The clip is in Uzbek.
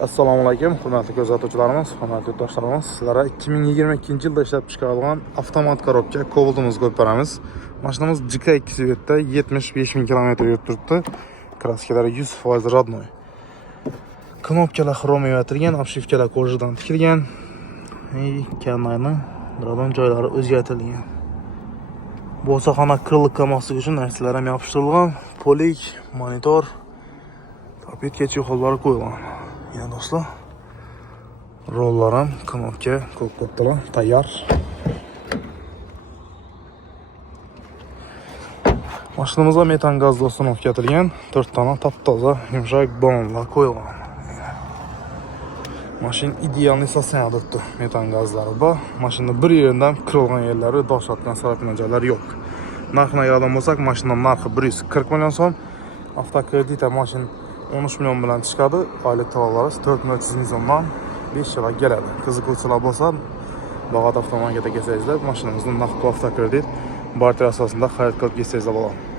Assalomu alaykum, hurmatli kuzatuvchilarimiz, hurmatli do'stlarimiz. Sizlarga 2022-yilda ishlab chiqarilgan avtomat korobka Cobalt'imizni ko'rib beramiz. Mashinamiz GK2 Svetda 75 000 km yurib turibdi. Kraskalari 100% родной. Knopkalar xromiyatrilgan, obshivkalar ko'rjidan tikilgan. Kanalni birodan joylari o'zgartirilgan. Bo'lsa-xona qirliq qilmaslik uchun narsalar ham yopishtirilgan. Polik, monitor, tapetga chexollari qo'yilgan. Ya do'stlar, rollar ham knopka ko'p-ko'ptalar tayyor. Mashinamizga metan gazli uстановка etilgan, 4 dona top-toza yumshoq balonlar qo'yilgan. Mashina ideal sosteniyapti. Metan gazlari bor. Mashina bir yeridan qirilgan yerlari, dahshatdan sarapina joylari yo'q. Narxini aytadigan bo'lsak, mashinaning narxi 140 million so'm. Avtokredit mashina 13 million bilan chiqadi. Oylik to'lovlari 400 ming so'mdan 5 yilga keladi. Qiziquvchilar bo'lsa, Bag'at avtomarketga kelsangizlar, mashinamizni naqd avtokredit barter asosida xarid qilib ketsangiz bo'ladi.